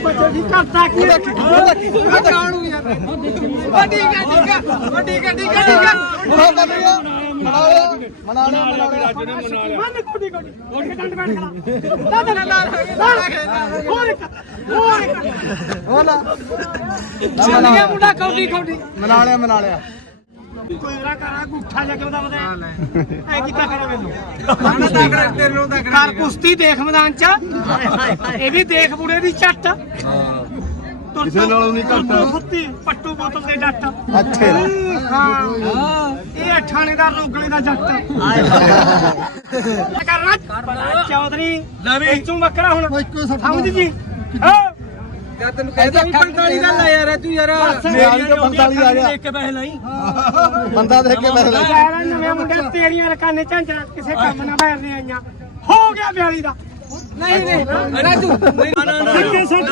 ਬੱਚੇ ਦੀ ਕਰਦਾ ਕੀ? ਕਾਣੂ ਯਾਰ ਠੀਕ ਮਨਾ ਕਰ ਲਿਆ ਮਨਾ ਲਿਆ ਮਨਾ ਲਿਆ ਮਨਾ ਲਿਆ ਮੰਨ ਕੁੜੀ ਕੁੜੀ ਕੋਠੇ ਡੰਡ ਬੈਠ ਖੜਾ। ਨਾ ਨਾ ਨਾ ਹੋਰ ਇੱਕ ਹੋਰ ਇੱਕ। ਹੋਲਾ ਚੱਲ ਗਿਆ ਮੁੰਡਾ ਕੌਡੀ ਕੌਡੀ ਮਨਾ ਲਿਆ ਮਨਾ ਲਿਆ। ਕੋਈ ਰਾ ਕਰਾ ਗੁੱਠਾ ਜਾ ਕੇ ਉਹਦਾ ਬਤਾ ਐ ਕੀਤਾ ਕਰਾ ਮੈਨੂੰ? ਨਾ ਤਗੜਾ ਤੈਨੂੰ ਤਗੜਾ ਕਰ ਕੁਸ਼ਤੀ ਦੇਖ ਮੈਦਾਨ ਚ। ਇਹ ਵੀ ਦੇਖ ਬੁੜੇ ਦੀ ਝੱਟ ਕਿਸੇ ਨਾਲੋਂ ਨਹੀਂ ਘੱਟ। ਸੁੱਤੀ ਪੱਟੂ ਬੋਤਲ ਦੇ ਡੱਟ ਅੱਛੇ। ਹਾਂ। ਇਹ ਰੋਗਲੇ ਦਾ ਜੱਟ। ਕਰਨਾ। ਚੌਧਰੀ ਤੂੰ ਬੱਕਰਾ ਹੁਣ। ਸਮਝ ਜੀ ਹਾਂ। ਜਾਂ ਤੈਨੂੰ ਕਹਿੰਦਾ 45 ਦਾ ਲੈ ਯਾਰ। ਤੂੰ ਯਾਰ ਮੇਰੀ ਤਾਂ 45 ਆ ਗਿਆ ਦੇਖ ਕੇ ਪੈਸੇ ਲਈ। ਬੰਦਾ ਦੇਖ ਕੇ ਪੈਸੇ ਲੈ ਯਾਰ ਨਵੇਂ ਮੁੰਡੇ ਤੇਰੀਆਂ ਰਕਾਨੇ ਝਾਂਜਰਾਂ ਕਿਸੇ ਕੰਮ ਨਾ ਬੈਰਨੇ ਆਈਆਂ। ਹੋ ਗਿਆ 42 ਦਾ। ਨਹੀਂ ਨਹੀਂ ਰਾਜੂ। ਨਹੀਂ ਸੱਚੇ ਸੱਚ